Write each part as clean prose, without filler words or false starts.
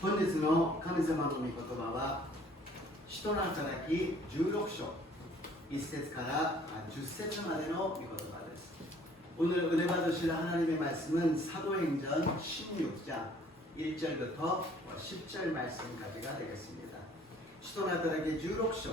本日の神様の御言葉は使徒の働き16章1節から10節までの御言葉です。오늘 은혜 받으실 하나님의 말씀은 사도행전 16장 1절부터 10절 말씀까지가 되겠습니다.使徒の働き16章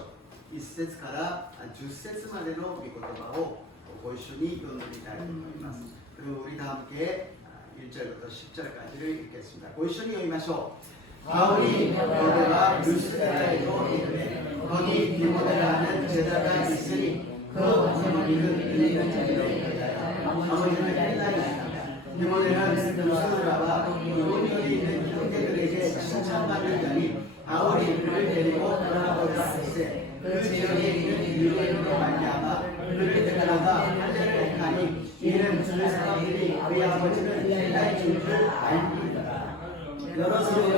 1節から10節までの御言葉をご一緒に読んでみたいと思います。그리고 우리 다 함께 1절부터 10절까지를 읽겠습니다. ご一緒に読みましょう。 바울이 베드로와 루스드라에도 이르되 거기 디모데라는 제자가 있으니 그 어머니는 일년짜리로 아버지는 헬라이시다. 디모데는 루스드라와 로미오에 있는 형제들에게 칭찬받을 자니 바울이 그를 데리고 돌아가고자 할세 그 지역에 있는 유대인으로 말미암아 그를 데려다가 할례를 하니 이는 그 사람들이 그의 아버지는 헬라이인 줄 알리더라. 여러 사람의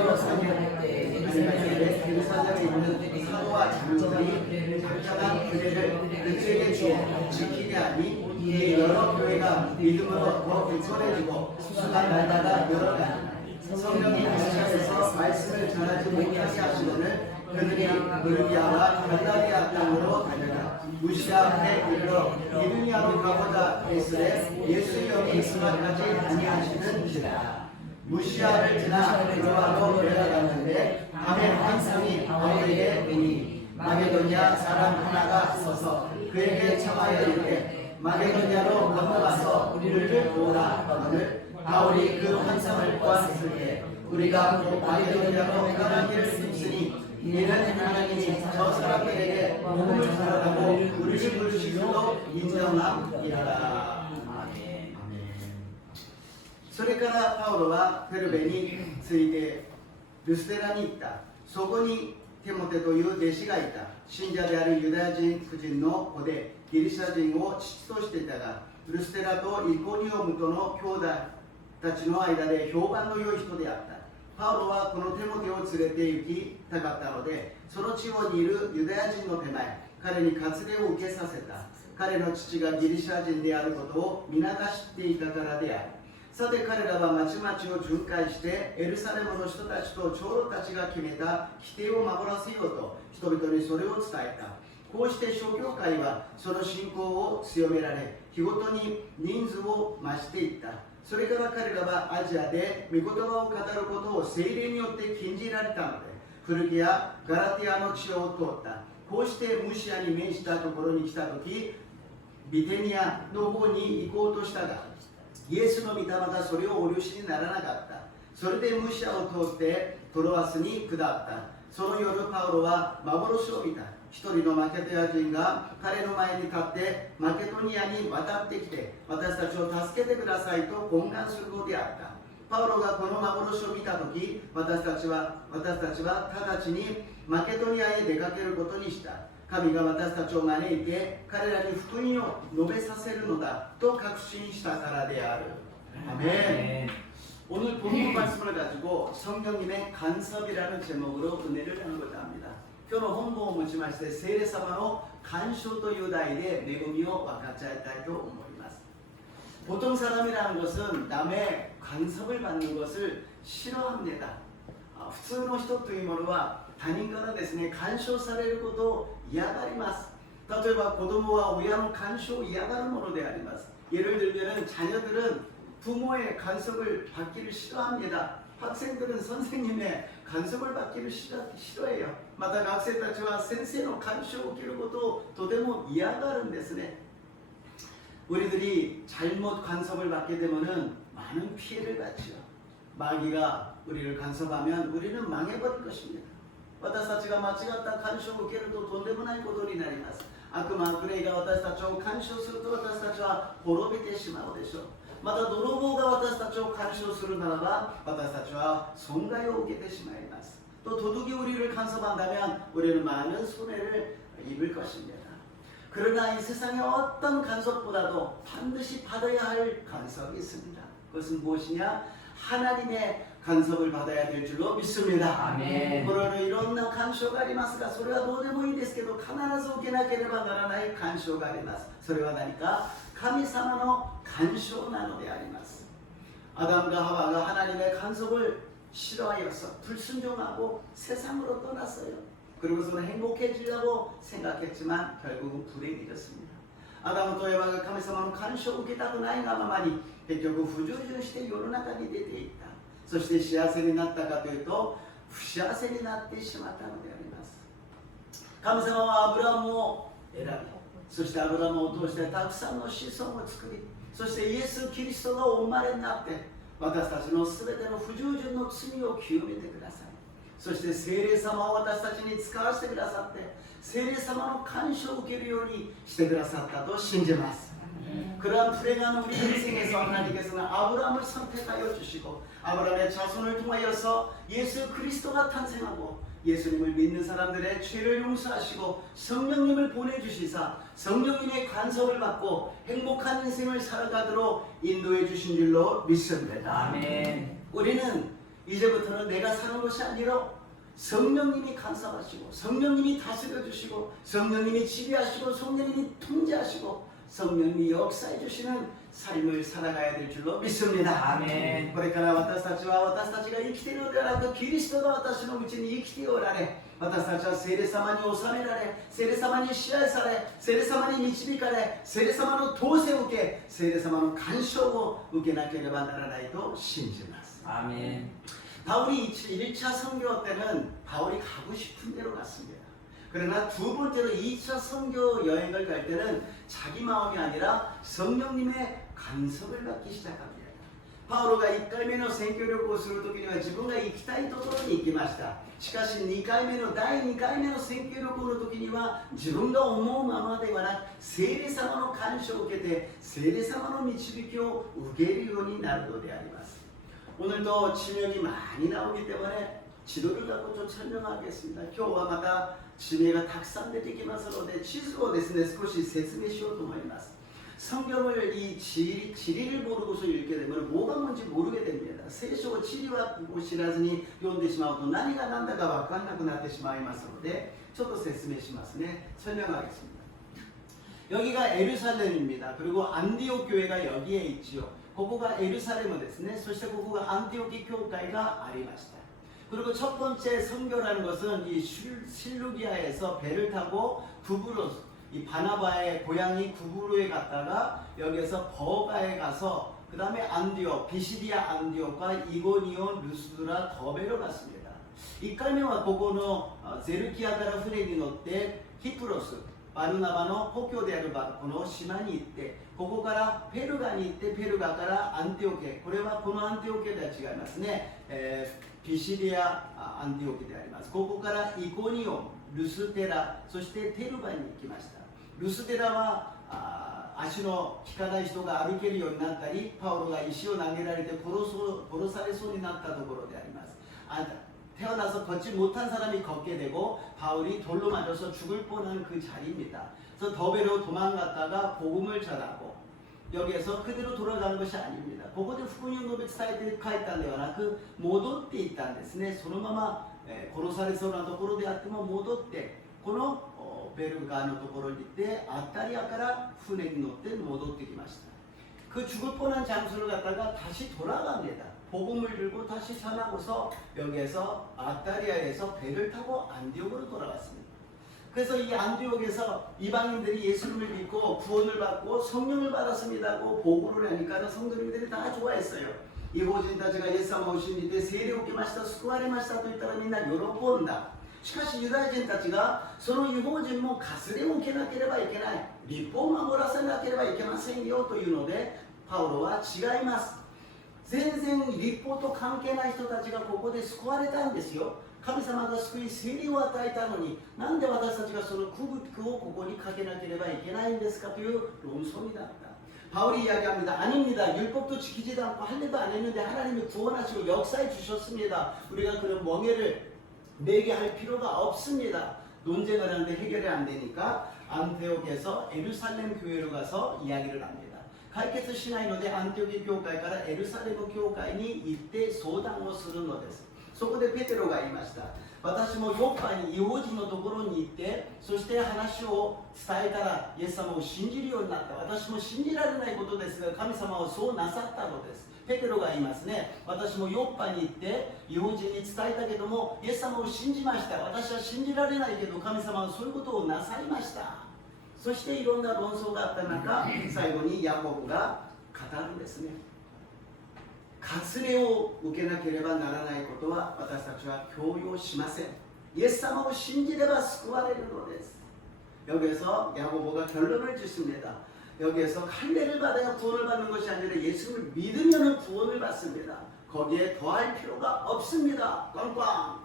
사자에 있는 사도와 장로들이 각자가 그들을 그들에게 주어 지키게 하니 이에 여러 교회가 믿음으로 더 굳건해지고 수가 날마다 늘어나니 성령이 하시면서 말씀을 전하지 못하게 하시거늘 그들이 무르기아와 갈라디아 땅으로 다녀가 무시아 앞에 이르러 이두니아로 가고자 했으되 예수 이름이 수마까지 아니하시는지라. 무시아를 지나 드로아로 내려갔는데 밤에 환상이 바울에게 오니 마게도냐 사람 하나가 서서 그에게 청하여 이르되 마게도냐로 건너가서 우리를 도우라 하거늘 바울이 그 환상을 보았을 때 우리가 곧 마게도냐로 떠나기를 힘쓰니 이는 하나님이 저 사람들에게 복음을 전하라고 우리를 부르시기로 인정함이라. それからパウロはペルベについてルステラに行った。そこにテモテという弟子がいた。信者であるユダヤ人婦人の子でギリシャ人を父としていたが、ルステラとイコニオムとの兄弟たちの間で評判の良い人であった。パウロはこのテモテを連れて行きたかったので、その地方にいるユダヤ人の手前、彼に割礼を受けさせた。彼の父がギリシャ人であることを皆が知っていたからである。さて彼らは町々を巡回してエルサレムの人たちと長老たちが決めた規定を守らせようと人々にそれを伝えた。こうして諸教会はその信仰を強められ日ごとに人数を増していった。それから彼らはアジアで御言葉を語ることを聖霊によって禁じられたのでフルギア・ガラティアの地を通った。こうしてムシアに面したところに来た時ビテニアの方に行こうとしたがイエスの御霊がそれをお許しにならなかった。それでムシアを通ってトロアスに下った。その夜パウロは幻を見た。一人のマケドニア人が彼の前に立ってマケドニアに渡ってきて私たちを助けてくださいと懇願するのであった。パウロがこの幻を見たとき私たちは直ちにマケドニアへ出かけることにした。神が私たちを招いて彼らに福音を述べさせるのだと確信したからである。아멘. 오늘 본문 말씀을 가지고 성령님의 간섭이라는 제목으로 은혜를 나누고자 합니다. 今日の本文を持ちまして聖霊様の干渉という題で恵みを分かち合いたいと思います。 보통 사람이라는 것은 남의 간섭을 받는 것을 싫어합니다. 普通の人というものは他人からですね、干渉されることを嫌がります。例えば子供は親の干渉を嫌がるものであります。 예를 들면 자녀들은 부모의 간섭을 받기를 싫어합니다. 학생들은 선생님의 간섭을 받기를 싫어해요. また学生たちは先生の干渉を受けることをとても嫌がるんですね。 우리들이 잘못 간섭을 받게 되면은 많은 피해를 받죠. 마귀가 우리를 간섭하면 우리는 망해버릴 것입니다. 私たちが間違った干渉を受けるととんでもないことになります。悪魔悪霊が私たちを干渉すると私たちは滅びてしまうでしょう。また泥棒が私たちを干渉するならば私たちは損害を受けてしまいます。또 도둑이 우리를 간섭한다면 우리는 많은 손해를 입을 것입니다. 그러나 이 세상의 어떤 간섭보다도 반드시 받아야 할 간섭이 있습니다. 그것은 무엇이냐? 하나님의 간섭을 받아야 될 줄로 믿습니다. 아멘. これいろんな干渉がありますが、それはどうでもいいんですけど、必ず受けなければならない干渉があります。それは何か？神様の干渉なのであります。 아담과 하와가 하나님의 간섭을 싫어하여서 불순종하고 세상으로 떠났어요. 그러고서는 행복해지려고 생각했지만 결국은 불행이 되었습니다. 아담とエバが神様の干渉を受けたくないがままに結局不従順して世の中に出ていった。そして幸せになったかというと不幸せになってしまったのであります。神様はアブラハムを選び、そしてアブラハムを通してたくさんの子孫を作り、そしてイエス・キリストがお生まれになって私たちのすべての不従順の罪を清めてください。そして聖霊様を私たちに使わせてくださって、聖霊様の干渉を受けるようにしてくださったと信じます。그러한 불행한 우리 인생에서 하나님께서는 아브라함을 선택하여 주시고 아브라함의 자손을 통하여서 예수 그리스도가 탄생하고 예수님을 믿는 사람들의 죄를 용서하시고 성령님을 보내주시사 성령님의 간섭을 받고 행복한 인생을 살아가도록 인도해 주신 줄로 믿습니다. 아멘. 우리는 이제부터는 내가 사는 것이 아니라 성령님이 간섭하시고 성령님이 다스려 주시고 성령님이 지배하시고 성령님이 통제하시고 성령님이 역사해 주시는 삶을 살아가야 될 줄로 믿습니다. 아멘. これから私たちは私たちが生きているのではなくキリストが私のうちに生きておられ、私たちは聖霊様に治められ、聖霊様に支配され、聖霊様に導かれ、聖霊様の統制を受け、聖霊様の干渉を受けなければならないと信じます。 아멘. 바울이 1차 선교 때는 바울이 가고 싶은 데로 갔습니다. 그러나 두 번째로 2차 선교 여행을 갈 때는 자기 마음이 아니라 성령님의 간섭을 받기 시작합니다. パウロが1回目の宣教旅行をするときには自分が行きたいところに行きました。しかし第2回目の宣教旅行のときには自分が思うままではなく聖霊様の干渉を受けて聖霊様の導きを受けるようになるのであります。 오늘도 지명이 많이 나오기 때문에 지도를 갖고 좀 설명하겠습니다. 今日はまた地名がたくさん出てきますので地図をですね少し説明しようと思います。 성경을 이 지리를 모르고서 읽게 되면 뭐가 뭔지 모르게 됩니다. 聖書を地理は知らずに読んでしまうと何が何だか分からなくなってしまいますのでちょっと説明しますね。 설명하겠습니다. 여기가 예루살렘입니다. 그리고 안디옥 교회가 여기에 있지요. ここがエルサレムですね。そしてここがアンティオキ教会がありました。 그리고 첫 번째 선교라는 것은 이 실루기아에서 배를 타고 구브로스, 이 바나바의 고향이 구브로에 갔다가 여기에서 버가에 가서 그 다음에 안디옥, 비시디아 안디옥과 이고니온, 루스드라, 더베로 갔습니다. 1回目はここのゼルキアから船に乗ってキプロス、バルナバの故郷であるこの島に行ってここからペルガに行ってペルガからアンティオケ、これはこのアンティオケでは違いますね、ピシリアアンティオケであります。ここからイコニオン、ルステラ、そしてテルバに行きました。ルステラは足の効かない人が歩けるようになったりパウロが石を投げられて殺されそうになったところであります。 태어나서 걷지 못한 사람이 걷게 되고 바울이 돌로 맞아서 죽을 뻔한 그 자리입니다. 그래서 더베로 도망갔다가 복음을 전하고 여기에서 그대로 돌아가는 것이 아닙니다. ここで福音を述べ伝えて帰ったんではなく戻っていったんですね。そのまま殺されそうなところであっても戻ってこのベルガのところに行ってアッタリアから船に乗って戻ってきました。 그 죽을 뻔한 장소를 갔다가 다시 돌아갑니다. 복음을 들고 다시 전하고서 여기에서 아타리아에서 배를 타고 안디옥으로 돌아왔습니다. 그래서 이 안디옥에서 이방인들이 예수님을 믿고 구원을 받고 성령을 받았습니다고 보고를 하니까 성도님들이 다 좋아했어요. 이 호진たちがイエス様を信じて聖霊を受けました、救われましたと言ったらみんな喜んだ。しかしユダヤ人たちがその違法人も割礼を受けなければいけない、律法を守らせなければいけませんよというのでパウロは違います。 全然律法と関係ない人たちがここで救われたんですよ。神様が救い聖霊を与えたのになんで私たちがその区をここにかけなければいけないんですかという論争になった。 바울이 이야기합니다. 아닙니다. 율법도 지키지도 않고 할례도 안 했는데 하나님이 구원하시고 역사해 주셨습니다. 우리가 그런 멍에를 매게 할 필요가 없습니다. 논쟁을 하는데 해결이 안 되니까 안디옥에서 예루살렘 교회로 가서 이야기를 합니다. 解決しないのでアンティオキ教会からエルサレム教会に行って相談をするのです。そこでペテロが言いました。私もヨッパに異邦人のところに行ってそして話を伝えたらイエス様を信じるようになった。私も信じられないことですが神様はそうなさったのです。ペテロが言いますね。私もヨッパに行って違法人に伝えたけども、イエス様を信じました。私は信じられないけど神様はそういうことをなさいました。そしていろんな論争があった中、最後にヤコブが語るんですね。割礼を受けなければならないことは私たちは強要しません。イエス様を信じれば救われるのです。 여기에서 야고보가 결론을 짓습니다. 여기에서 할례를 받아야 구원을 받는 것이 아니라 예수를 믿으면 구원을 받습니다. 거기에 더할 필요가 없습니다. 꽝꽝.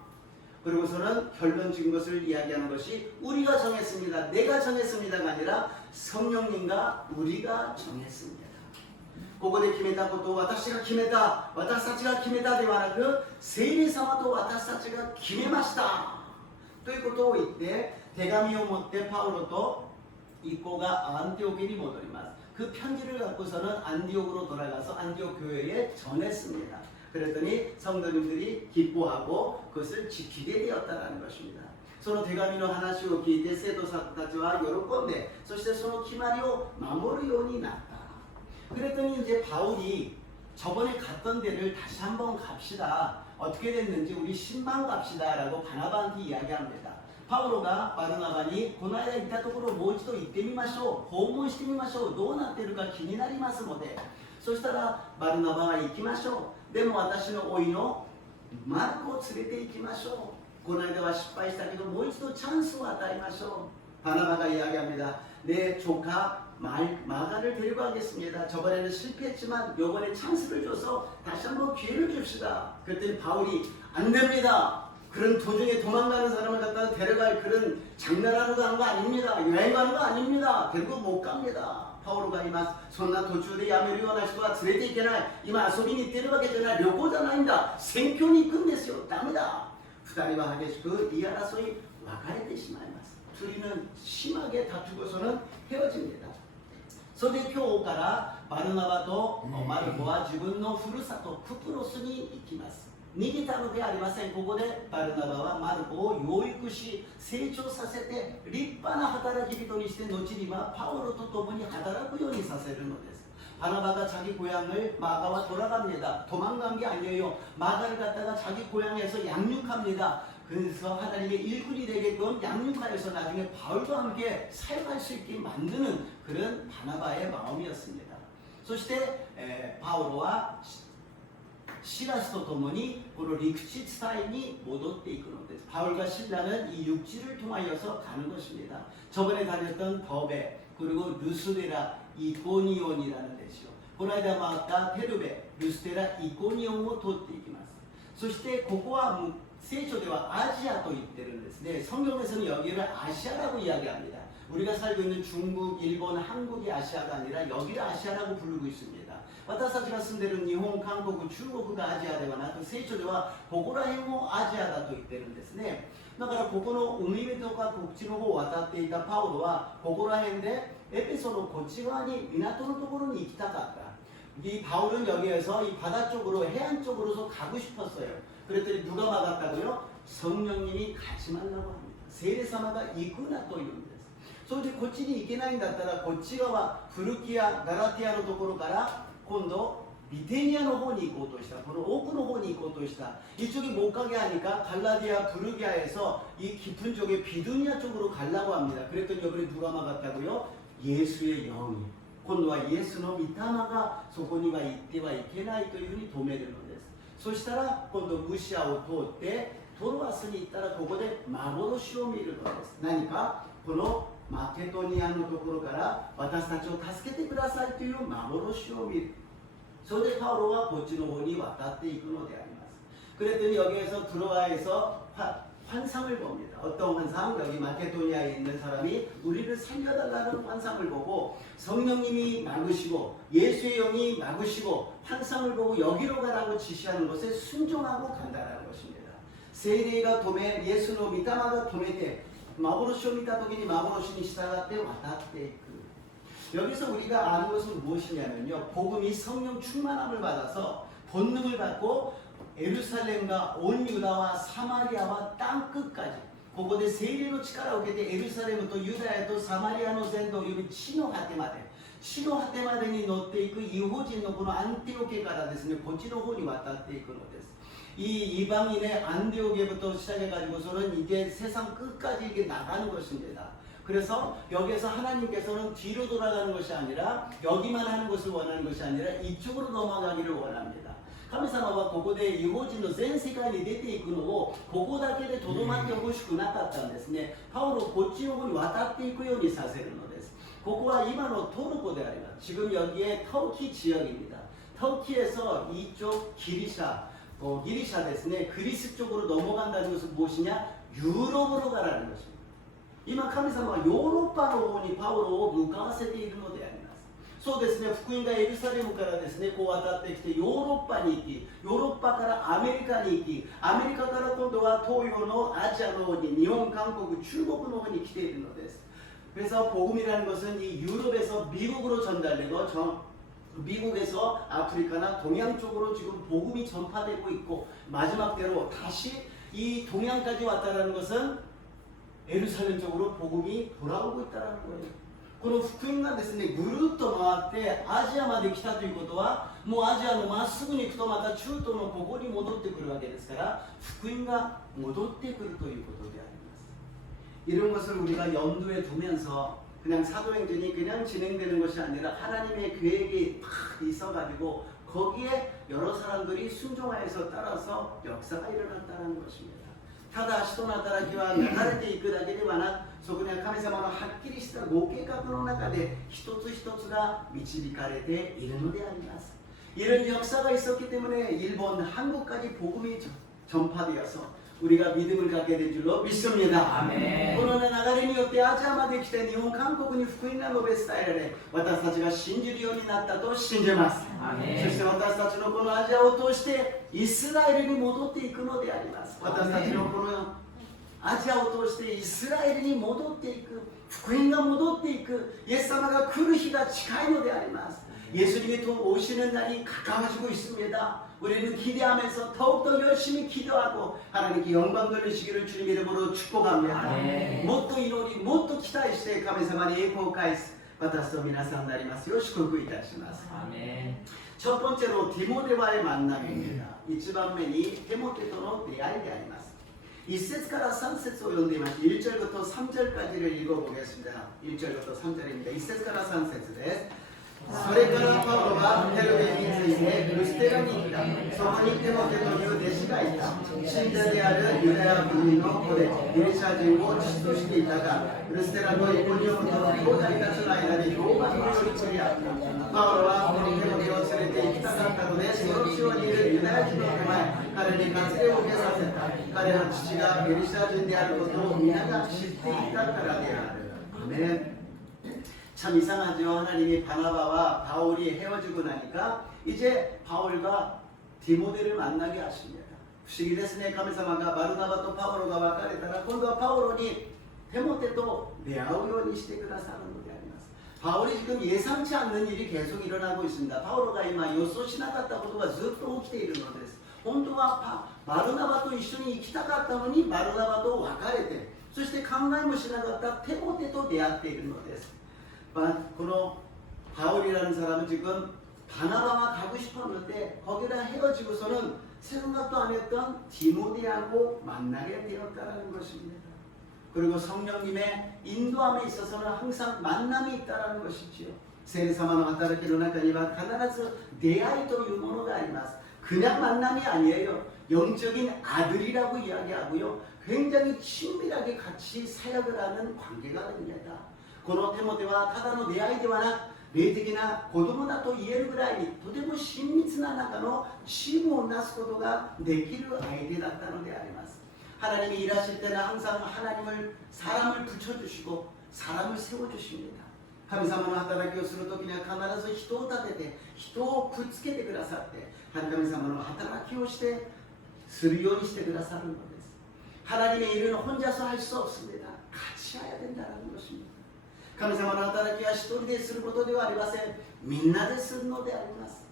그리고서는 결론 지은 것을 이야기하는 것이 우리가 정했습니다. 내가 정했습니다가 아니라 성령님과 우리가 정했습니다. ここで決めたことを私が決めた、私たちが決めたではなく、聖霊様と私たちが決めましたということを言って、手紙を持ってパウロと一行がアンティオケに戻ります。 그 편지를 갖고서는 안디옥으로 돌아가서 안디옥 교회에 전했습니다. 그랬더니 성도님들이 기뻐하고 그것을 지키게 되었다는 것입니다. その手紙の話を聞いて生徒さんたちは喜んで、そしてその決まりを守るようになった。 그랬더니 이제 바울이 저번에 갔던 데를 다시 한번 갑시다. 어떻게 됐는지 우리 신방 갑시다 라고 바나바한테 이야기합니다. 파우로가 바르나바니 この間行ったところをもう一度行ってみましょう。訪問してみましょう。どうなっているか気になりますので。そしたらバルナバは行きましょう。でも私の甥のマルコを連れて行きましょう。この間は失敗したけどもう一度チャンスを与えましょう。 바나바가 이야기합니다. 내 조카 마가를 데리고 가겠습니다. 저번에는 실패했지만 이번에 찬스를 줘서 다시 한번 기회를 줍시다. 그랬더니 바울이 안 됩니다. 그런 도중에 도망가는 사람을 갖다가 데려갈 그런 장난하러 가는 거 아닙니다. 여행 가는 거 아닙니다. 데리고 못 갑니다. 파우로가 이마 손나 도주대 야메리 원하시고連れて行けない今遊びに行ってるわけじゃない旅行じゃないんだ選挙に行くんですよダメだ二人は激しく言い争い別れてしまいます 둘이는 심하게 다투고서는 헤어집니다. それで今日からバルナバとマルコは自分のふるさとクプロスに行きます。 逃げたのではありません。ここでバルナバはマルコを養育し成長させて立派な働き人にして後にはパウロと共に働くようにさせるのです。 바나바가 자기 고향을 마가와 돌아갑니다. 도망간 게 아니에요. 마가를 갖다가 자기 고향에서 양육합니다. 그래서 하나님의 일꾼이 되게끔 양육하여서 나중에 바울과 함께 사역할 수 있게 만드는 그런 바나바의 마음이었습니다. そしてパウロは シラスと共にこの陸地地帯に戻っていくのです。 바울과 신라는 이 육지를 통하여서 가는 것입니다. 저번에 다녔던 더베 그리고 루스데라 이코니온이라는 데시요. この間回ったテルベ、ルステラ、イコニオンを通っていきます。 そしてここは聖書ではアジアと言ってるんですね. 성경에서는 여기를 아시아라고 이야기합니다. 우리가 살고 있는 중국, 일본, 한국이 아시아가 아니라 여기를 아시아라고 부르고 있습니다. 私たちが住んでいる日本、韓国、中国がアジアではなく聖書ではここら辺をアジアだと言ってるんですね。だからここの海辺とかこっちの方を渡っていたパウロはここら辺でエペソのこっち側に港のところに行きたかった。 이 바울은 여기에서 이 바다 쪽으로 해안 쪽으로서 가고 싶었어요. 그랬더니 누가 막았다고요? 성령님이 가지 말라고 합니다. 세례사마가 이구나 또 이런 데서. それでこっちに行けないんだったらこっち側フルキア、ガラティアのところから今度ビテニアの方に行こうとした。この奥の方に行こうとした。 이쪽이 못 가게 하니까 갈라디아, 부르기아에서 이 깊은 쪽에 비두니아 쪽으로 가려고 합니다. 그랬더니 여기를 누가 막았다고요? 예수의 영이. 今度はイエスの御霊がそこには行ってはいけないというふうに止めるのです。そしたら今度ムシアを通ってトロアスに行ったらここで幻を見るのです。何かこのマケドニアのところから私たちを助けてくださいという幻を見る。それでパウロはこっちの方に渡っていくのであります。 그랬더니 여기에서 드로아에서 환상을 봅니다. 어떤 환상? 여기 마케도니아에 있는 사람이 우리를 살려달라는 환상을 보고 성령님이 막으시고 예수의 영이 막으시고 환상을 보고 여기로 가라고 지시하는 것에 순종하고 간다는 것입니다. 세례가 도매 예수의 미타마가 도매때 마보로시を見た時に幻に従って渡っていく. 여기서 우리가 아는 것은 무엇이냐면요. 복음이 성령 충만함을 받아서 본능을 받고 에루살렘과 온 유다와 사마리아와 땅 끝까지 ここで聖霊の力を受けてエルサレムとユダヤとサマリアの全土を呼び地の果てまで使徒果てまでに乗っていく異邦人のこのアンティオ家からですね、こっちの方に渡っていくのです。이 이방인의 안디옥에부터 시작해가지고서는 이제 세상 끝까지 이게 나가는 것입니다. 그래서 여기에서 하나님께서는 뒤로 돌아가는 것이 아니라 여기만 하는 것을 원하는 것이 아니라 이쪽으로 넘어가기를 원합니다. 神様はここで異邦人の全世界に出ていくのをここだけでとどまってほしくなかったんですね。パウロをこっちの方に渡っていくようにさせるのです。ここは今のトルコであります。 지금 여기에 터키 지역입니다. 터키에서 이쪽 기리샤ですね, 그리스 쪽으로 넘어간다는 것은 무엇이냐? 유럽으로 가라는 것입니다. 今神様はヨーロッパの方にパウロを向かわせているのであります。そうですね、福音がエルサレムからですね、こう渡ってきてヨーロッパに行き、ヨーロッパからアメリカに行き、アメリカから今度は東洋のアジアの方に、日本、韓国、中国の方に来ているのです。 그래서 복음이라는 것은 이 유럽에서 미국으로 전달되고 미국에서 아프리카나 동양 쪽으로 지금 복음이 전파되고 있고 마지막 때로 다시 이 동양까지 왔다는 것은 예루살렘 쪽으로 복음이 돌아오고 있다는 거예요. この福音がですね、ぐるっと回ってアジアまで来たということは、もうアジアのまっすぐに行くとまた中東のここに戻ってくるわけですから、福音が戻ってくるということであります。 이런 것을 우리가 염두에 두면서 그냥 사도행전이 그냥 진행되는 것이 아니라 하나님의 계획이 딱 있어가지고 거기에 여러 사람들이 순종하여서 따라서 역사가 일어났다는 것입니다. ただ使徒の働きは流れていくだけではなく、そこには神様のはっきりしたご計画の中で一つ一つが導かれているのであります。 이런 역사가 있었기 때문에 일본, 한국까지 복음이 전파되어서 우리가 믿음을 갖게 된 줄로 믿습니다. 아멘. この流れによってアジアまで来て日本、韓国に福音が述べ伝えられ、私たちが信じるようになったと信じます。そして私たちのこのアジアを通してイスラエルに戻っていくのであります。私たちのこのアジアを通してイスラエルに戻っていく、福音が戻っていく、イエス様が来る日が近いのであります。 예수님이 또 오시는 날이 가까워지고 있습니다. 우리는 기대하면서 더욱더 열심히 기도하고 하나님께 영광 돌리시기를 주님 이름으로 축복합니다. 못と祈り、もっと期待して神様に栄光を返す私と皆さんになりますよう祝福いたします。 첫 번째로 디모데와의 만남입니다. 1番目にテモテとの出会いであります。 1節から3節を読んでいまして 1절부터 3절까지를 읽어보겠습니다. 1절부터 3절입니다. 1節から3節です。 それからパウロはペルゲについてルステラに行った。そこにテモテという弟子がいた。信者であるユダヤ国の子でギリシャ人を父としていたが、ルステラとイコニオムの兄弟たちの間に評判のよりつりあった。パウロはこのテモテを連れて行きたかったので、その地方にいるユダヤ人の手前、彼に活を受けさせた。彼の父がギリシャ人であることを皆が知っていたからである。アメン。 참 이상하죠. 하나님이 바나바와 바울이 헤어지고 나니까 이제 바울과 디모데를 만나게 하십니다. 不思議ですね。神様がバルナバとパウロが別れたら今度はパウロにテモテと出会うようにしてくださるのであります。 바울이 지금 예상치 않는 일이 계속 일어나고 있습니다. 바울가今予想しなかったことがずっと起きているのです。本当はバルナバと一緒に行きたかったのにバルナバと別れて、そして考えもしなかったテモテと出会っているのです。 この 바울이라는 사람은 지금 바나바와 가고 싶었는데 거기다 헤어지고서는 생각도 안 했던 디모데하고 만나게 되었다는 것입니다. 그리고 성령님의 인도함에 있어서는 항상 만남이 있다는 것이지요. 聖様の働きの中には必ず出会いというものがあります。 그냥 만남이 아니에요. 영적인 아들이라고 이야기하고요. 굉장히 친밀하게 같이 사역을 하는 관계가 됩니다. このテモテはただの出会いではなく、霊的な子供だと言えるぐらいにとても親密な中のチームをなすことができる相手だったのであります。 하나님이 일하실 때는 항상 사람을 붙여주시고 사람을 세워주십니다. 神様の働きをするときには必ず人を立てて人をくっつけてくださって神様の働きをしてするようにしてくださるのです。 하나님의 일은 혼자서 할 수 없습니다. 같이 해야 된다는 것입니다. 神様の働きは一人ですることではありません。みんなでするのであります。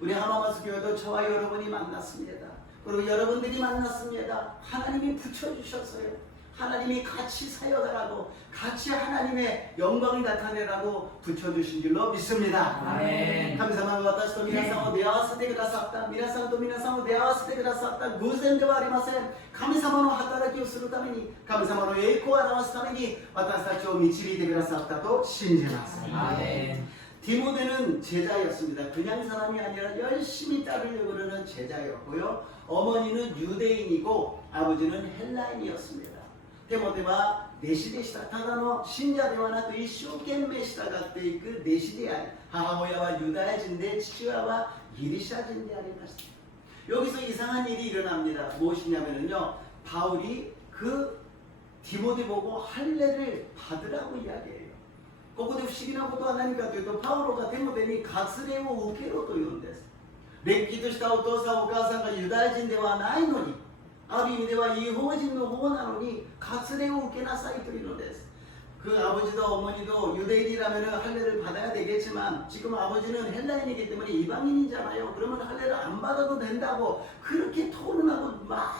우리 하마마스교회도 저와 여러분이 만났습니다. 그리고 여러분들이 만났습니다. 하나님이 붙여주셨어요. 하나님이 같이 사역하라고, 같이 하나님의 영광을 나타내라고 붙여주신 줄로 믿습니다. 아멘. 神様が私と皆さんを出会わせてくださった。皆さんと皆さんを出会わせてくださった偶然ではありません。神様の働きをするために、神様の栄光を表すために私たちを導いてくださったと信じます。 아멘. 디모데는 제자였습니다. 그냥 사람이 아니라 열심히 따르려고 그러는 제자였고요. 어머니는 유대인이고 아버지는 헬라인이었습니다. 디모데와 弟子でした。ただの信者ではなく一生懸命従っていく弟子であり、母親はユダヤ人で父親はギリシャ人でありました。 여기서 이상한 일이 일어납니다. 무엇이냐면요, 바울이 그 디모데 보고 할례를 받으라고 이야기해요. ここで不思議なことは何かというと、パウロがテモテに割礼を受けろと言うんです。れっきとしたお父さんお母さんがユダヤ人ではないのに、ある意味では違法人の方なのに割礼を受けなさいというのです。 그 아버지도 어머니도 유대인이라면 할례를 받아야 되겠지만 지금 아버지는 헬라인이기 때문에 이방인이잖아요. 그러면 할례를 안 받아도 된다고 그렇게 토론하고 막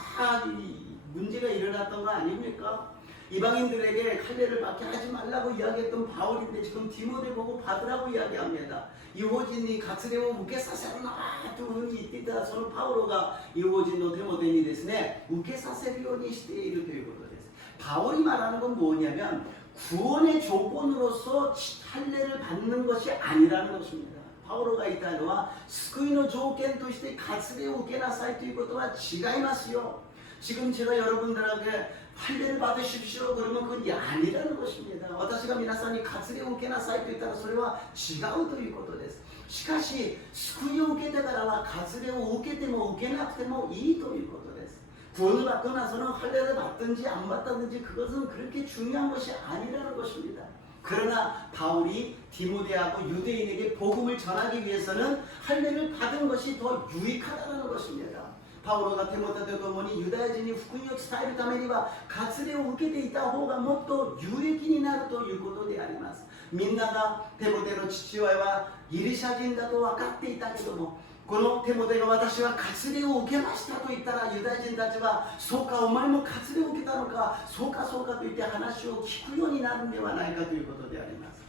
문제가 일어났던 거 아닙니까? 이방인들에게 할례를 받게 하지 말라고 이야기했던 바울인데 지금 디모데 보고 받으라고 이야기합니다. 이호진이 가츠레오 우케사세나というふうに言っていたそのパウロがイホ人のテモテにですね、受けさせるようにしているということです。 바울이 말하는 건 뭐냐면 구원의 조건으로서 할례를 받는 것이 아니라는 것입니다. 바울가言ったのは救いの条件として割礼を受けなさいということは違いますよ. 지금 제가 여러분들에게 할례를 받으십시오 그러면 그건 아니라는 것입니다. 私が皆さんに割礼を受けなさいと言ったらそれは違うということです。しかし救いを受けてからは割礼を受けても受けなくてもいいということです。 구원을 받고 나서는 할례를 받든지 안 받든지 그것은 그렇게 중요한 것이 아니라는 것입니다. 그러나 바울이 디모데하고 유대인에게 복음을 전하기 위해서는 할례를 받은 것이 더 유익하다는 것입니다. 바울가 디모데と共にユダヤ人に福音を伝えるためには割礼を受けていた方がもっと有益になるということであります。みんながテモテの父親はギリシャ人だと分かっていたけども、 このテモテが私は割礼を受けましたと言ったらユダヤ人たちはそうかお前も割礼を受けたのかそうかそうかと言って話を聞くようになるんではないかということであります。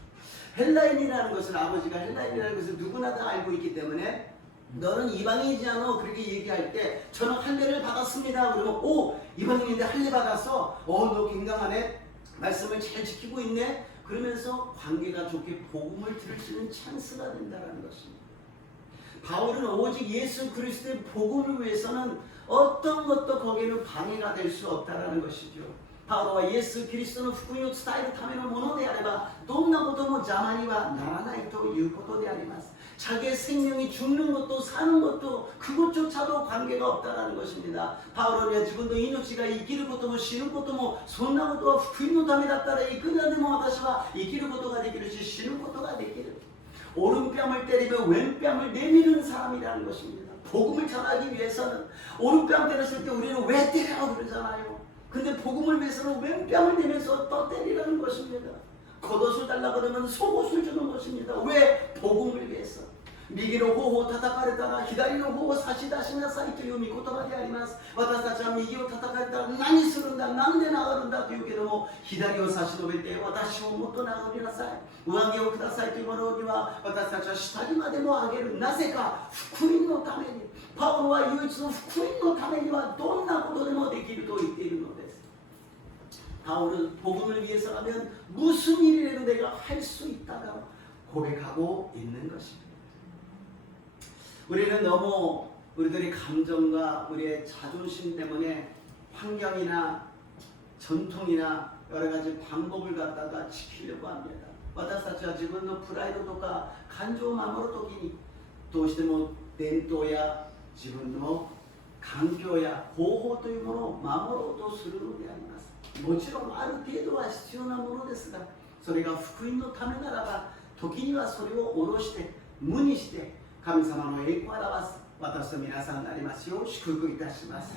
헬라인이라는 것은 아버지가 헬라인이라는 것을 누구나 다 알고 있기 때문에 너는 이방인이지 않아 그렇게 얘기할 때 저는 할례를 받았습니다 그러면 오 이방인인데 할례 받았어 너 굉장하네 말씀을 잘 지키고 있네 그러면서 관계가 좋게 복음을 들을 수 있는 찬스가 된다는 것입니다. 바울은 오직 예수 그리스도의 복음을 위해서는 어떤 것도 거기에는 방해가 될 수 없다라는 것이죠. 바울과 예수 그리스도의福音を伝えるためのものであればどんなことも邪魔にはならないということであります。 자기의 생명이 죽는 것도 사는 것도 그것조차도 관계가 없다라는 것입니다. 바울은 지금도命が生きることも死ぬこともそんなことは福音のためだったらいくらでも私は生きることができるし死ぬことができる. 오른뺨을 때리며 왼뺨을 내미는 사람이라는 것입니다. 복음을 전하기 위해서는 오른뺨 때렸을 때 우리는 왜 때려 그러잖아요. 근데 복음을 위해서는 왼뺨을 내면서 또 때리라는 것입니다. 겉옷을 달라 그러면 속옷을 주는 것입니다. 왜? 복음을 위해서. 右の頬を叩かれたら左の方を差し出しなさいという御言葉であります。私たちは右を叩かれたら何するんだなんで殴るんだというけども左を差し伸べて私をもっと殴りなさい上着をくださいというものには私たちは下着までも上げる。なぜか福音のためにパウロは唯一の福音のためにはどんなことでもできると言っているのです。 바울은 복음을 위해서라면 무슨 일이라도 내가 할 수 있다고 고백하고 있는 것입니다. 우리는 너무 우리들의 감정과 우리의 자존심 때문에 환경이나 전통이나 여러 가지 방법을 갖다가 지키려고 합니다. 私たちは自分のプライドとか感情を守るときにどうしても伝統や自分の環境や方法というものを守ろうとするのであります。 もちろんある程度は必要なものですがそれが福音のためならば時にはそれを下ろして無にして神様の栄光を表す私と皆さんになりますよう祝福いたします。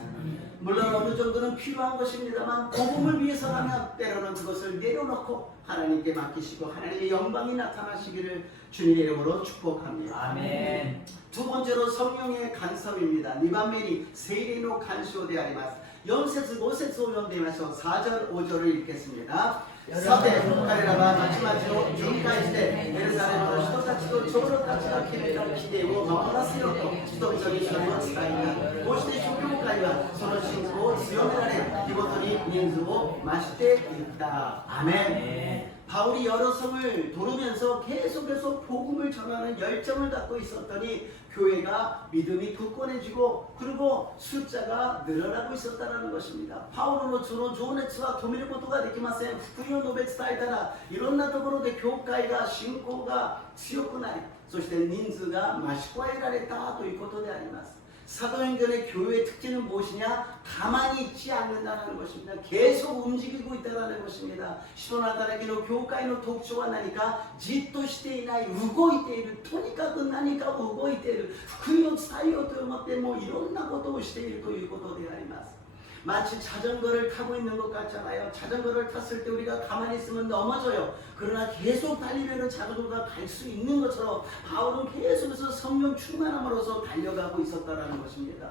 물론 어느 정도는 필요한 것입니다만 복음을 위해서라면 때로는 그것을 내려놓고 하나님께 맡기시고 하나님의 영광이 나타나시기를 주님의 이름으로 축복합니다. 아멘. 두 번째로 성령의 간섭입니다. 니반메니 세이레노 간쇼であります。 4節5節を読んでみましょう。 4절 5절을 읽겠습니다. さて彼らは町々を巡回してエルサレムの人たちと長老たちが決めた規定を守らせようと人々にそれを伝えた。こうして諸教会はその信仰を強められ日ごとに人数を増していった。アメン。 바울이 여러 성을 도르면서 계속해서 복음을 전하는 열정을 갖고 있었더니 교회가 믿음이 굳건해지고 그리고 숫자가 늘어나고 있었다는 것입니다. 바울은 주로 조네츠와 도미를 것도가 되기마센福音を述べ伝えたらいろんなところで教会が信仰が強くなりそして人数が増し加えられたということであります。 사도행전의 교회의 특징은 무엇이냐? 가만히 있지 않는다는 것입니다. 계속 움직이고 있다는 것입니다. 시도나타나기로 교회의 특징은何か? じっとしていない、動いている、とにかく何かを動いている、福音を伝えようと思ってもういろんなことをしているということであります。 마치 자전거를 타고 있는 것 같잖아요. 자전거를 탔을 때 우리가 가만히 있으면 넘어져요. 그러나 계속 달리면 자전거가 갈 수 있는 것처럼 바울은 계속해서 성령 충만함으로써 달려가고 있었다는 것입니다.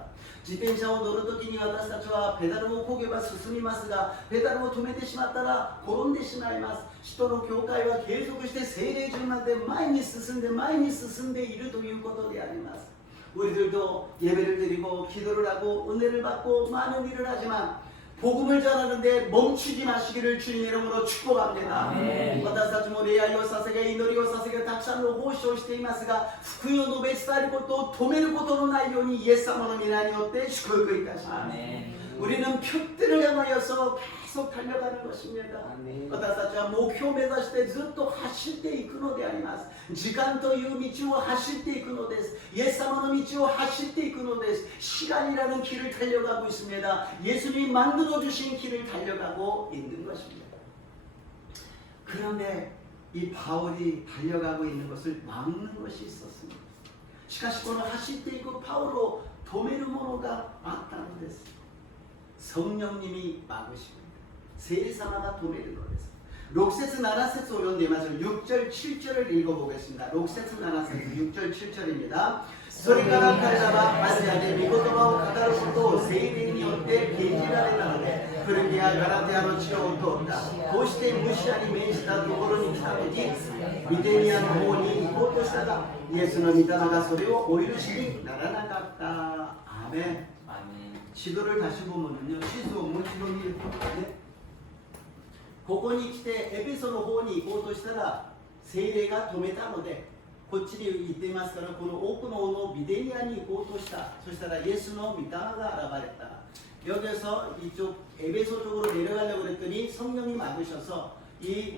自転車を乗るときに私たちはペダルを漕げば進みますがペダルを止めてしまったら転んでしまいます。使徒の教会は継続して聖霊充満で前に進んでいるということであります。 우리들도 예배를 드리고 기도를 하고 은혜를 받고 많은 일을 하지만 복음을 전하는데 멈추지 마시기를 주님의 이름으로 축복합니다. 私たちも礼拝を捧げ祈りを捧げたくさんの奉仕をしていますが福音を述べ伝えることを止めることのないようにイエス様の皆によって祝福いたします。 우리는 표대를 향하여서 계속 달려가는 것입니다. 私たちは目標を目指してずっと走っていくのであります。時間という道を走っていくのです。イエス様の道を走っていくのです。시간이라는 길을 달려가고 있습니다. 예수님이 만들어 주신 길을 달려가고 있는 것입니다. 그런데 이 바울이 달려가고 있는 것을 막는 것이 있었습니다. しかしこの走っていくパウロを止めるものがあったのです。 성령님이 막으십니다. 세리사마가 도매는 것です. 6節 7節を読んでみましょう. 6절 7절을 읽어보겠습니다. 6節 7節 6절 7절입니다. それから彼らはアジアで御言葉を語ることを聖霊によって禁じられたのでフルギア・ガラテアの地を通った。こうしてムシアに面したところに来た時ビテニアの方に行こうとしたがイエスの御霊がそれをお許しにならなかった。アーメン。 지도를 다시 보면은요, 시수 문지론이 네? ここに来てエペソの方に行こうとしたら聖霊が止めたのでこっちに行っていますからこの奥の方のビデニアに行こうとした。そしたらイエスの御霊が現れた。 여기서 이쪽 에베소 쪽으로 내려가려고 그랬더니 성령이 막으셔서 이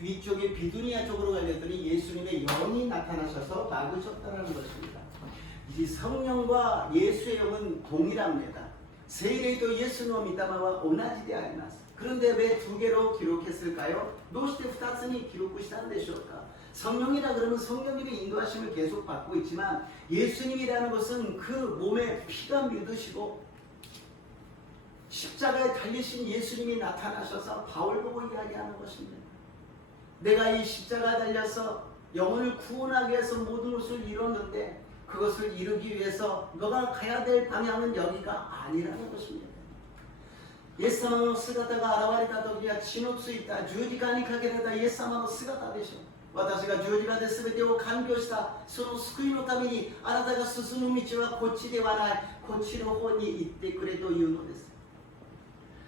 위쪽에 비두니아 쪽으로 가려더니 예수님의 영이 나타나셔서 막으셨다는 것입니다. 이 성령과 예수의 영은 동일합니다. 세례도 예수의 미다마와 오나지であります. 그런데 왜 두 개로 기록했을까요? どうして2つに 기록을したんでしょうか? 성령이라 그러면 성령님의 인도하심을 계속 받고 있지만 예수님이라는 것은 그 몸에 피가 묻으시고 십자가에 달리신 예수님이 나타나셔서 바울 보고 이야기하는 것입니다. 내가 이 십자가에 달려서 영혼을 구원하기 위해서 모든 것을 이뤘는데 그것을 이루기 위해서 너가 가야 될 방향은 여기가 아니라는 것입니다. イエス様の姿が現れた時は血のついた十字架にかけられたイエス様の姿でしょう。私が十字架で全てを完了したその救いのためにあなたが進む道はこっちではないこっちの方に行ってくれというのです。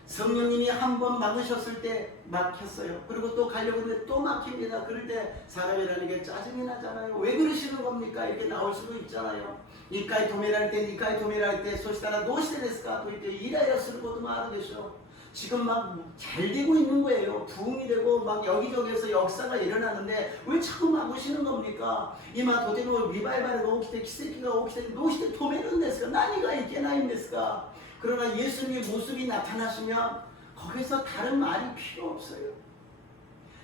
성령님이 한 번 막으셨을 때 막혔어요. 그리고 또 가려고 하는데 또 막힙니다. 그럴 때 사람이라는 게 짜증이 나잖아요. 왜 그러시는 겁니까? 이렇게 나올 수도 있잖아요. 一回止められて2回止められてそしたらどうしてですかと言ってイライラすることもあるでしょう. 지금 막 잘 되고 있는 거예요. 부흥이 되고 막 여기저기에서 역사가 일어나는데 왜 자꾸 막으시는 겁니까? 이마 도대로 리바이벌이 起きて奇跡が起きてどうして止めるんですか?何がいけないんですか? 그러나 예수님의 모습이 나타나시면 거기서 다른 말이 필요 없어요.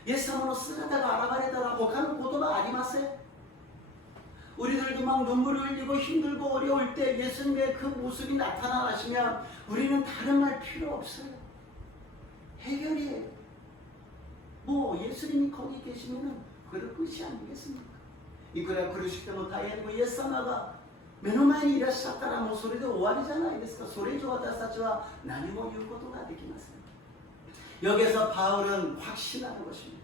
예수님의 姿が現れたら他の言葉ありません. 우리들도 막 눈물을 흘리고 힘들고 어려울 때 예수님의 그 모습이 나타나시면 우리는 다른 말 필요 없어요. 해결이에요. 뭐 예수님이 거기 계시면 그럴 것이 아니겠습니까? いくら苦しくても大変でもイエス様が目の前にいらっしゃったらもうそれで終わりじゃないですか。それ以上私たちは何も言うことができません。 여기서 바울은 확신하는 것입니다.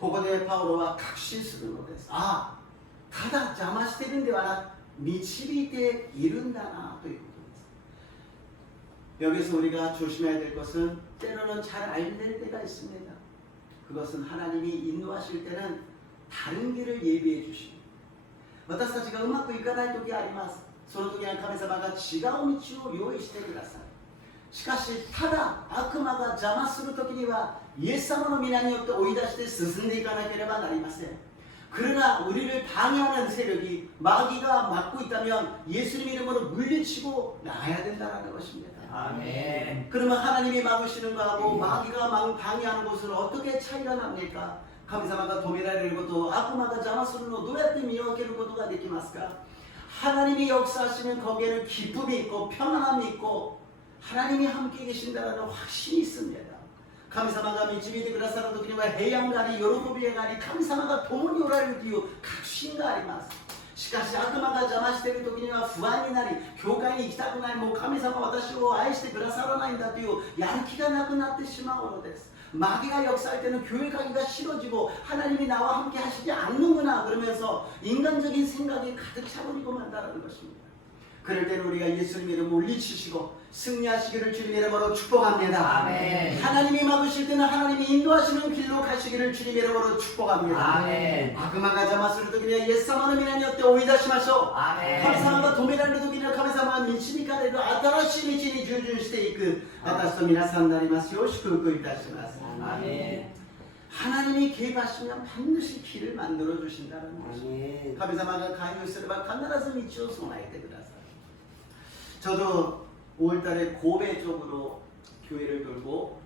ここでパウロは確信するのです。ああ、ただ邪魔しているんではなく導いているんだなということです。 여기서 우리가 조심해야 될 것은 때로는 잘 안 될 때가 있습니다. 그것은 하나님이 인도하실 때는 다른 길을 예비해 주십니다. 私たちがうまくいかない時があります。その時は神様が違う道を用意してください。しかし、ただ悪魔が邪魔する時にはイエス様の皆によって追い出して進んでいかなければなりません。 그러나 우리를 방해하는 세력이 마귀가 막고 있다면 예수님 이름으로 물리치고 나가야 된다는 것입니다. 아멘. 그러면 하나님이 막으시는 거하고 마귀가 방해하는 것을 어떻게 차이가 납니까? 神様が止められることを悪魔が邪魔するのをどうやって見分けることができますか? 하나님이 역사하시면 거기에는 기쁨이 있고 평안함이 있고 하나님이 함께 계신다는 확신이 있습니다. 神様が導いてくださる時には平安があり喜びがあり神様が共におられるという確信があります。しかし悪魔が邪魔している時には不安になり教会に行きたくないもう神様は私を愛してくださらないんだというやる気がなくなってしまうのです。 마귀가 역사할 때는 교회 가기가 싫어지고 하나님이 나와 함께 하시지 않는구나 그러면서 인간적인 생각이 가득 차버리고 만다라는 것입니다. 그럴 때는 우리가 예수님 이름으로 물리치시고 승리하시기를 주님 이름으로 축복합니다. 아멘. 하나님이 막으실 때는 하나님이 인도하시는 길로 가시기를 주님 이름으로 축복합니다. 아멘.悪魔が邪魔する時にはイエス様の皆によって追い出しましょう。 아멘. 神様が止められる時には神様は導かれる新しい道に従順していく私と皆さんになりますよう祝福いたします。 아멘. 하나님이 개입하시면 반드시 길을 만들어 주신다는 것입니다. 아멘. 神様が関与すれば必ず道を備えてください. 저도 5월달에 고베 쪽으로 교회를 돌고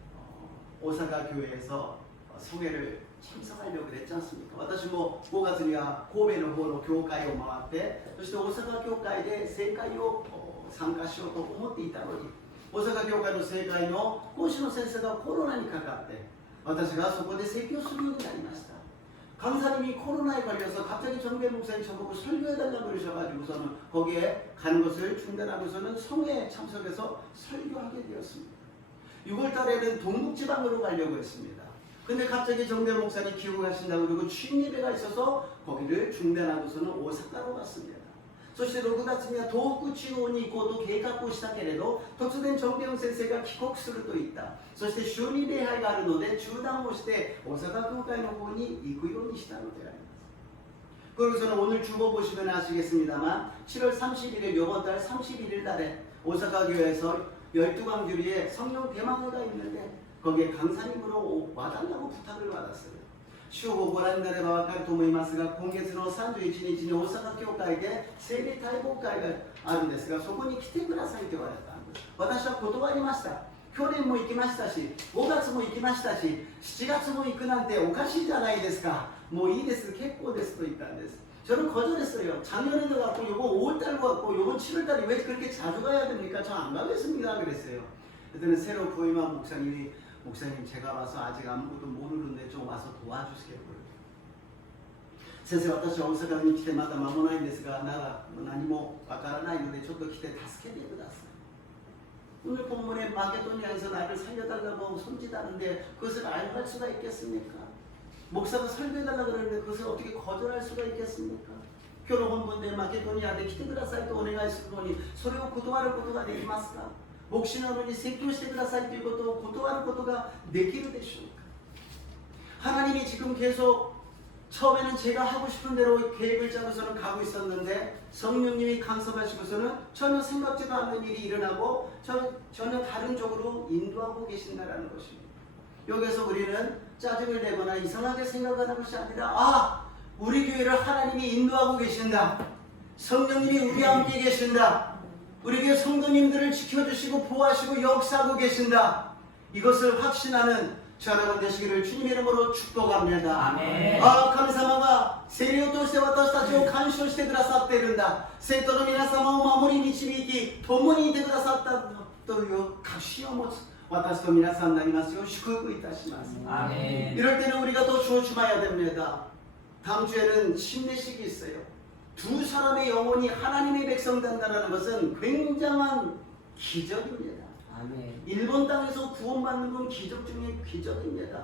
오사카 교회에서 성회를 참석하려고 그랬지 않습니까? 私も5月には神戸の方の教会を回ってそして大阪教会で聖会を参加しようと思っていたのに大阪教会の聖会の講師の先生がコロナにかかって私がそこで説教するようになりました. 강사님이 코로나에 걸려서 갑자기 정배 목사님 저보고 설교해달라고 그러셔가지고서는 거기에 가는 것을 중단하고서는 성회에 참석해서 설교하게 되었습니다. 6월달에는 동북지방으로 가려고 했습니다. 근데 갑자기 정배 목사님 기억하신다고 그러고 취임 예배가 있어서 거기를 중단하고서는 오사카로 갔습니다. そして6月には東北地方に行こうと計画をしたけれど突然チョンベヨン先生が帰国すると言った。そして修理礼拝があるので中断をして大阪教会の方に行くようにしたのであります。 그러고서는 오늘 주보 보시면 아시겠습니다만 7월 31일 이번 달 31일 날에 오사카 교회에서 12강주리에 성령 대망회가 있는데 거기에 강사님으로 와달라고 부탁을 받았어요. 週をご覧になれば分かると思いますが今月の31日に大阪教会で聖霊大牧会があるんですがそこに来てくださいと言われたんです。私は断りました。去年も行きましたし5月も行きましたし7月も行くなんておかしいじゃないですか。もういいです結構ですと言ったんです. 저는 거절했어요. 작년에도 갔고 요번 5월달 갔고 요번 7월달에 왜 그렇게 자주 가야 됩니까? 저 안 가겠습니다 그랬어요. 그때는 새로 부임한 목사님이 목사님 제가 와서 아직 아무것도 모르는데 좀 와서 도와주세요. 先生私は大阪に来てまだ間もないんですが何もわからないのでちょっと来て助けてください. 오늘 본문에 마게도니아에서 나를 살려달라고 손짓하는데 그것을 알할 수가 있겠습니까? 목사가 설교해달라고 그러는데 그것을 어떻게 거절할 수가 있겠습니까? 今日の本文でマケドニアで来てくださいとお願いするのにそれを断ることができますか? 牧師なのに説教してくださいということを断ることができるでしょうか? 하나님이 지금 계속 처음에는 제가 하고 싶은 대로 계획을 짜고서는 가고 있었는데 성령님이 간섭하시고서는 전혀 생각지도 않는 일이 일어나고 전혀 다른 쪽으로 인도하고 계신다는 것입니다. 여기서 우리는 짜증을 내거나 이상하게 생각하는 것이 아니라 우리 교회를 하나님이 인도하고 계신다. 성령님이 우리와 함께 계신다. 우리 교회 성도님들을 지켜주시고 보호하시고 역사하고 계신다. 이것을 확신하는 여러분 되시기를 주님의 이름으로 축복합니다. 아멘. 神様が聖霊として私たちを干渉してくださっているんだ。生徒の皆様を守り導き、共にいてくださったという確信を持つ私と皆さんになりますよう祝福いたします。 아멘. 이럴 때는 우리가 더 조심해야 됩니다. 다음 주에는 침례식이 있어요. 두 사람의 영혼이 하나님의 백성 된다는 것은 굉장한 기적입니다. 아멘. 일본 땅에서 구원받는 건 기적 중에 기적입니다.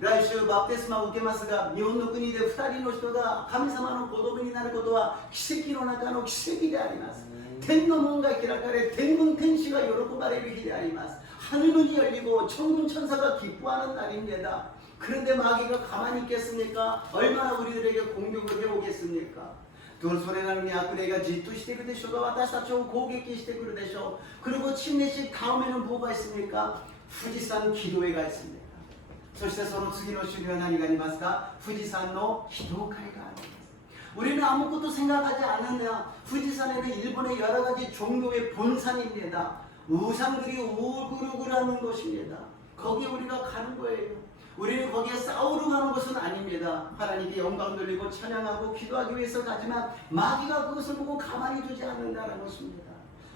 来週バプテスマを受けますが、日本の国で2人の人が神様の子供になることは奇跡の中の奇跡であります。天の門が開かれ、天軍天使が喜ばれる日であります。 하늘문이 열리고 천군 천사가 기뻐하는 날입니다. 그런데 마귀가 가만히 있겠습니까? 얼마나 우리들에게 공격을 해오겠습니까? それなのに悪霊がじっとしているでしょうが、私たちを攻撃してくるでしょう。 그리고 침례식 다음에는 뭐가 있습니까?富士山 기도회가 있습니다. そしてその次の主には何がありますか? 富士山の祈祷会があります. 우리는 아무것도 생각하지 않느냐.富士山에는 일본의 여러 가지 종교의 본산입니다. 우상들이 우글우글하는 곳입니다. 거기에 우리가 가는 거예요. 우리는 거기에 싸우러 가는 것은 아닙니다. 하나님께 영광 돌리고 찬양하고 기도하기 위해서 가지만 마귀가 그것을 보고 가만히 두지 않는다는 것입니다.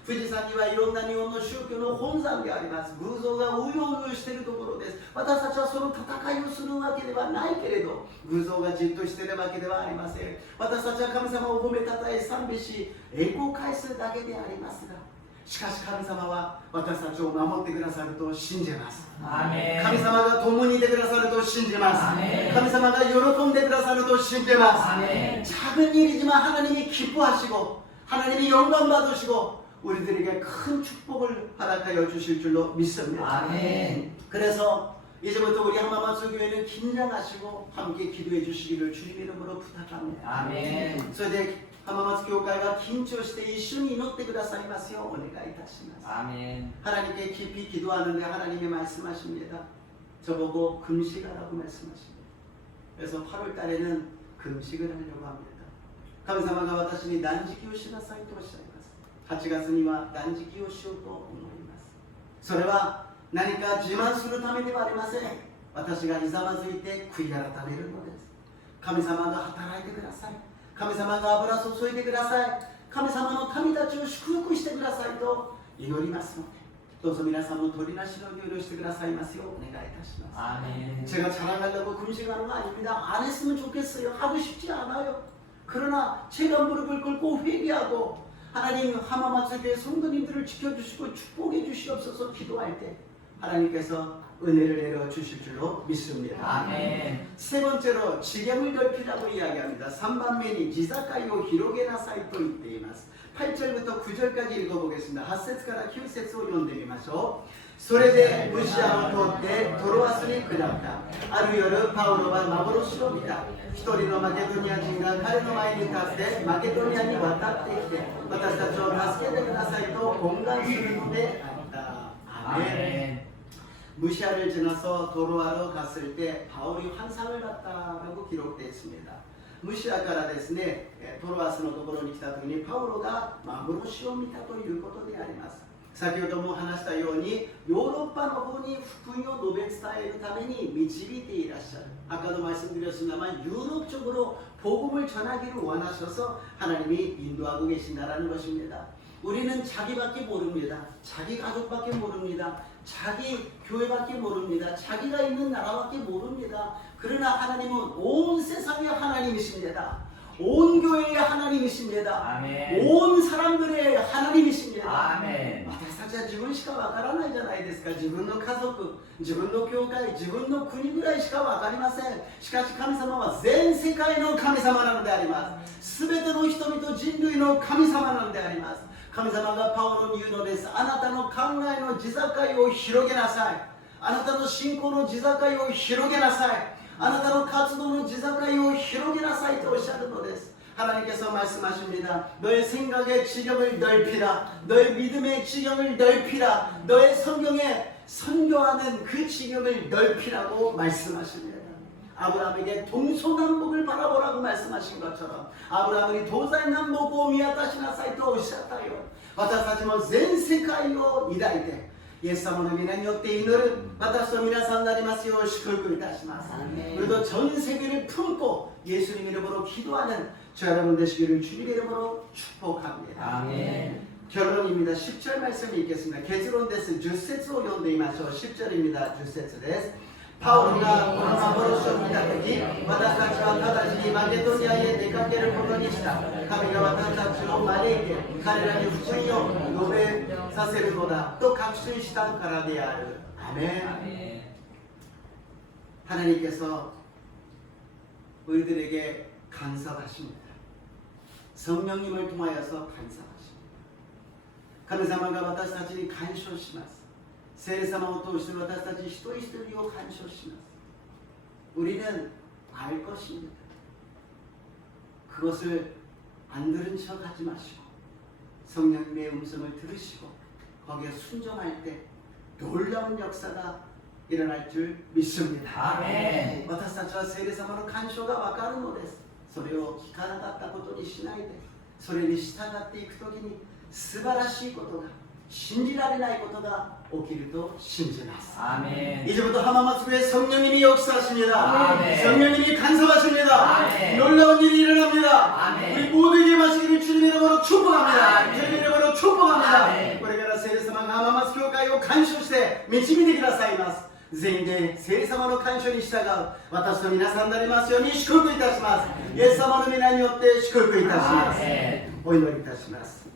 富士山にはいろんな日本の宗教の本山であります。偶像がうようよしているところです。私たちはその戦いをするわけではないけれど、偶像がじっとしているわけではありません。私たちは神様を褒めたたえ賛美し、栄光を返すだけでありますが、しかし神様は私たちを守ってくださると信じます。 아멘. 神様が共にいてくださると信じます。 아멘. 神様が喜んでくださると信じます。 아멘. 작은 일이지만 하나님이 기뻐하시고 하나님이 영광 받으시고 우리들에게 큰 축복을 허락하여 주실 줄로 믿습니다. 아멘. 그래서 이제부터 우리 한마마스 교회는 긴장하시고 함께 기도해 주시기를 주님 이름으로 부탁합니다. 아멘. それで浜松教会は緊張して一緒に祈ってくださいますようお願いいたします。 아멘. 하나님께 깊이 기도하는데 하나님이 말씀하십니다. 저보고 금식하라고 말씀하십니다. 그래서 8월 달에는 금식을 하려고 합니다. 神様が私に断食をしなさいとおっしゃいます。8月には断食をしようと思います。それは何か自慢するためではありません。私がひざまずいて悔い改めるのです。神様が働いてください。神様が油注いでください。神様の民たちを祝福してくださいと祈りますので、どうぞ皆さんの取りなしの祈りをしてくださいますようお願いいたします。 아멘. 제가 자랑하려고 금식하는 거 아닙니다. 안 했으면 좋겠어요. 하고 싶지 않아요. 그러나 제가 무릎을 꿇고 회개하고 하나님 하마마스교회 성도님들을 지켜주시고 축복해 주시옵소서 기도할 때 하나님께서 은혜를 내려 주실 줄로 믿습니다. 아멘. 세 번째로 지경을 넓히라고 이야기합니다. 3番目に地境を広げなさいと言っています。 8절부터 9절까지 읽어보겠습니다. 8節から9節を読んでみましょう。それでムシアを通ってトロアスに下った。ある夜パウロは幻を見た。一人のマケドニア人が彼の前に立ってマケドニアに渡ってきて私たちを助けてくださいと懇願するのであった。アーメン。 무시아를 지나서 도로아로 갔을 때 바울이 환상을 봤다라고 기록되어 있습니다. 무시아からですね、トロアスのところに来た時にパウロが幻を見たということであります。先ほども話したようにヨーロッパの方に福音を述べ伝えるために導いていらっしゃる. 아까도 말씀드렸습니다만 유럽 쪽으로 복음을 전하기를 원하셔서 하나님이 인도하고 계신다라는 것입니다. 우리는 자기밖에 모릅니다. 자기 가족밖에 모릅니다. 자기 교회밖에 모릅니다. 자기가 있는 나라밖에 모릅니다. 그러나 하나님은 온 세상의 하나님이십니다. 온 교회의 하나님이십니다. 아멘. 온 사람들의 하나님이십니다. 아멘. 私たちは自分しかわからないじゃないですか。自分の家族、自分の教会、自分の国ぐらいしかわかりません。しかし神様は全世界の神様なのであります。すべての人々人類の神様なのであります。神様がパウロに言うのです。あなたの考えの地境を広げなさい。あなたの信仰の地境を広げなさい。あなたの活動の地境を広げなさいとおっしゃるのです。 하나님께서 말씀하십니다. 너의 생각의 지경을 넓히라. 너의 믿음의 지경을 넓히라. 너의 성경에 선교하는 그 지경을 넓히라고 말씀하십니다. 아브라함에게 동서남북을 바라보라고 말씀하신 것처럼 아브라함이 도사의 남북を見渡しなさいとおっしゃったよ。私たちも全世界を抱いてイエス様の皆によって祈る私と皆さんになりますよう祝福いたします. 우리도 전 세계를 품고 예수님 이름으로 기도하는 저 여러분 되시기를 주님 이름으로 축복합니다. 아멘. 결론입니다. 10절 말씀을 읽겠습니다. 개지론 데스 주세츠を読んでみましょう. 10절입니다. 주세츠です. 파울가 고난으로서 부탁하기 와다사치와 다다시 마게도니아에 내가게를 보내니시다. 가미가 와다사치로 말에게彼らに 福音を述べさせるのだと確信したからである. 아멘. 아멘. 하나님께서 우리들에게 간섭하십니다. 성령님을 통하여서 간섭하십니다. 神様が私たちに干渉します. 聖霊様を通して私たち一人一人を干渉します. 우리는 알 것입니다. 그것을 안 들은 척 하지 마시고 성령님의 음성을 들으시고 거기에 순종할 때 놀라운 역사가 일어날 줄 믿습니다. 아멘. 私たちは聖霊様の干渉がわかるのです。それを聞かなかったことにしないで、それに従っていくときに素晴らしいことが、信じられないことが起きると信じます. 아멘. 이제부터 하마마스크에 성령님이 역사하십니다. 아멘. 성령님이 간섭하십니다. 아멘. 놀라운 일이 일어납니다. 아멘. 우리 모두에게 마시기를 주님 이름으로 축복합니다. 아멘. 주님 이름으로 축복합니다. 아멘. これから聖霊様が浜松教会を干渉して導いてくださいます。全員で聖霊様の干渉に従う私と皆さんになりますように祝福いたします。イエス様の皆によって祝福いたします。お祈りいたします。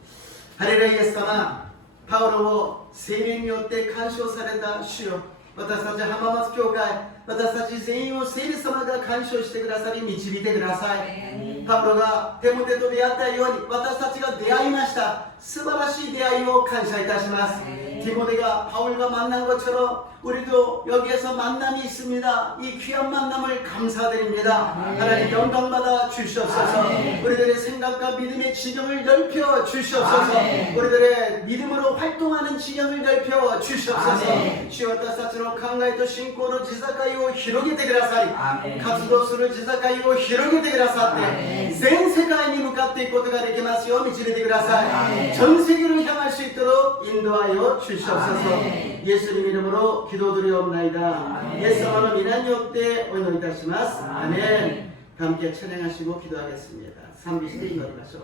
ハレルヤイエス様、パウロを聖霊によって干渉された主よ、私たち浜松教会、私たち全員を聖霊様が干渉してくださり導いてください。パウロがテモテと出会ったように私たちが出会いました。素晴らしい出会いを感謝いたします。ティモテが바울과 만난 것처럼 우리도 여기에서 만남이 있습니다. 이 귀한 만남을 감사드립니다. 하나님 영광받아 주시옵소서. 우리들의 생각과 믿음의 지경을 넓혀 주시옵소서. 우리들의 믿음으로 활동하는 지경을 넓혀 주시옵소서. 주여私たちの考えと信仰の地境を広げてください。活動する地境を広げてくださって全世界に向かっていくことができますよう導いてください。전 세계를 향할 수 있도록 인도하여 주시옵소서. 예수님 이름으로 기도드리옵나이다. 예수님의 이름으로 기도드리옵나이다. 아멘. 함께 찬양하시고 기도하겠습니다. 賛美して祈りましょ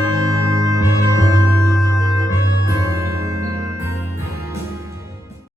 う.